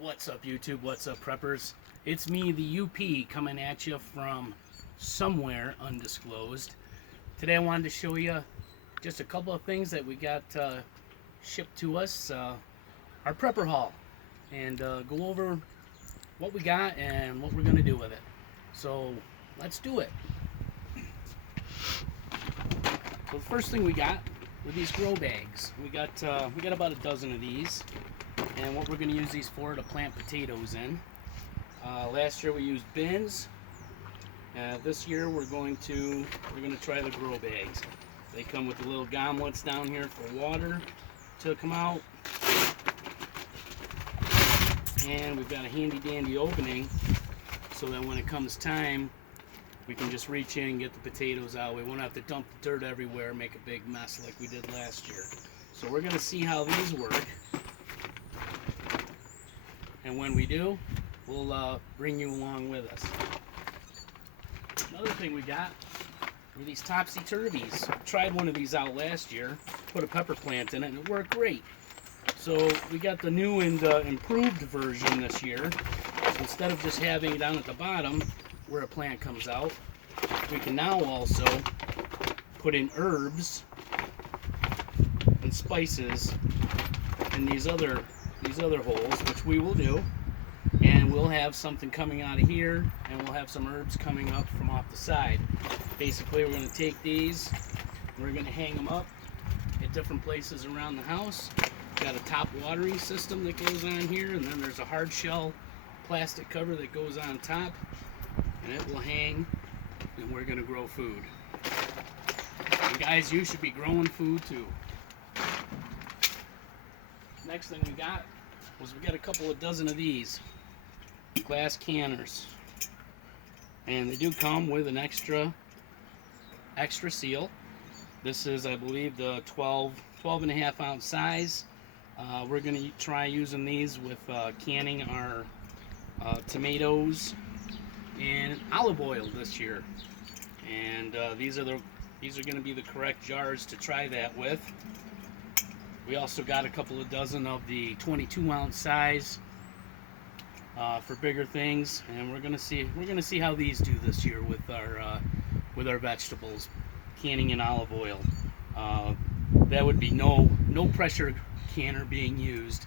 What's up, YouTube? What's up, preppers? It's me, the UP, coming at you from somewhere undisclosed. Today I wanted to show you just a couple of things that we got shipped to us, our prepper haul, and go over what we got and what we're going to do with it. So let's do it. So the first thing we got were these grow bags. We got about a dozen of these. And what we're going to use these for to plant potatoes in. Last year we used bins. This year we're going to try the grow bags. They come with the little gomlets down here for water to come out. And we've got a handy dandy opening so that when it comes time, we can just reach in and get the potatoes out. We won't have to dump the dirt everywhere, make a big mess like we did last year. So we're going to see how these work. And when we do, we'll bring you along with us. Another thing we got were these topsy-turvies. Tried one of these out last year, put a pepper plant in it, and it worked great. So we got the new and improved version this year. So instead of just having it down at the bottom where a plant comes out, we can now also put in herbs and spices in these other holes, which we will do, and we'll have something coming out of here, and we'll have some herbs coming up from off the side. Basically, we're going to take these, we're going to hang them up at different places around the house. Got a top watering system that goes on here, and then there's a hard shell plastic cover that goes on top, and it will hang, and we're going to grow food. And guys, you should be growing food too. Next thing we got a couple of dozen of these glass canners, and they do come with an extra seal. This is, I believe, the 12.5 ounce size. We're going to try using these with canning our tomatoes and olive oil this year, and these are going to be the correct jars to try that with. We also got a couple of dozen of the 22 ounce size for bigger things, and we're gonna see how these do this year with our vegetables, canning in olive oil. That would be no pressure canner being used,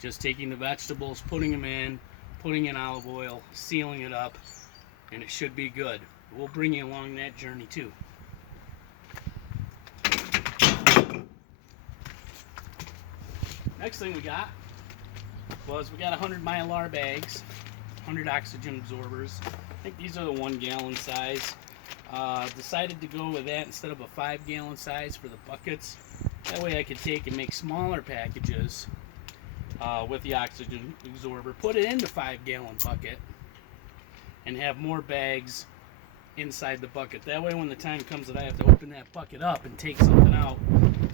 just taking the vegetables, putting them in, putting in olive oil, sealing it up, and it should be good. We'll bring you along that journey too. Next thing we got was 100 Mylar bags, 100 oxygen absorbers. I think these are the 1 gallon size. Decided to go with that instead of a 5 gallon size for the buckets. That way I could take and make smaller packages with the oxygen absorber, put it into 5 gallon bucket, and have more bags inside the bucket. That way when the time comes that I have to open that bucket up and take something out,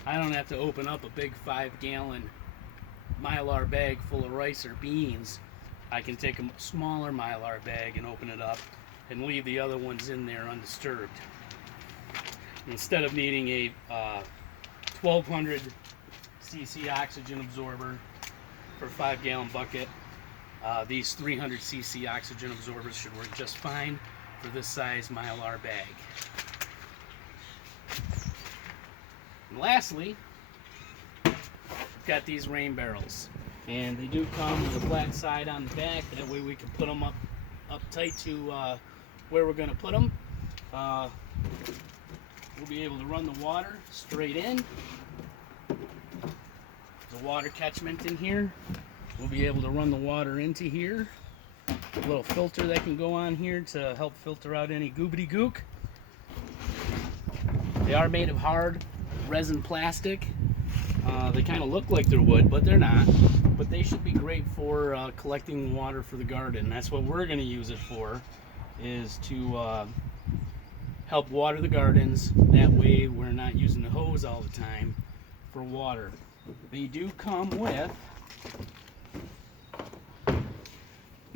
I don't have to open up a big 5 gallon Mylar bag full of rice or beans. I can take a smaller Mylar bag and open it up and leave the other ones in there undisturbed. Instead of needing a 1200 cc oxygen absorber for a 5 gallon bucket, these 300 cc oxygen absorbers should work just fine for this size Mylar bag. And lastly, got these rain barrels, and they do come with a flat side on the back. That way we can put them up tight to where we're going to put them. We'll be able to run the water straight in. There's a water catchment in here. We'll be able to run the water into here. A little filter that can go on here to help filter out any goobity gook. They are made of hard resin plastic. They kind of look like they're wood, but they're not. But they should be great for collecting water for the garden. That's what we're going to use it for, is to help water the gardens. That way we're not using the hose all the time for water. They do come with,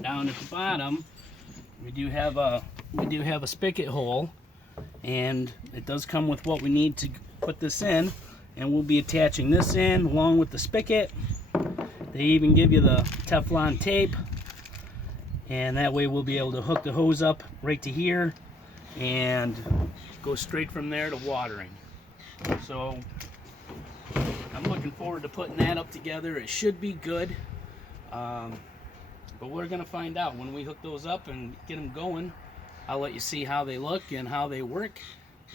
down at the bottom, we do have a spigot hole, and it does come with what we need to put this in. And we'll be attaching this in along with the spigot. They They even give you the Teflon tape, and that way we'll be able to hook the hose up right to here and go straight from there to watering. So I'm looking forward to putting that up together. It should be good, but we're gonna find out when we hook those up and get them going. I'll let you see how they look and how they work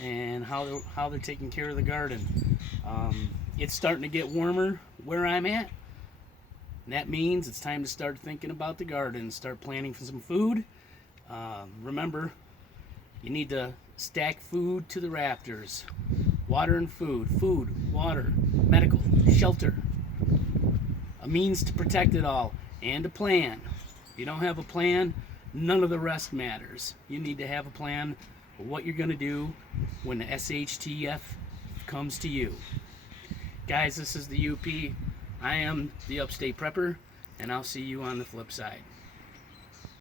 and how they're taking care of the garden. It's starting to get warmer where I'm at. And that means it's time to start thinking about the garden, start planning for some food. Remember, you need to stack food to the rafters. Water and food, water, medical, shelter. A means to protect it all, and a plan. If you don't have a plan, none of the rest matters. You need to have a plan of what you're going to do when the SHTF comes to you. Guys, this is the UP. I am the Upstate Prepper, and I'll see you on the flip side.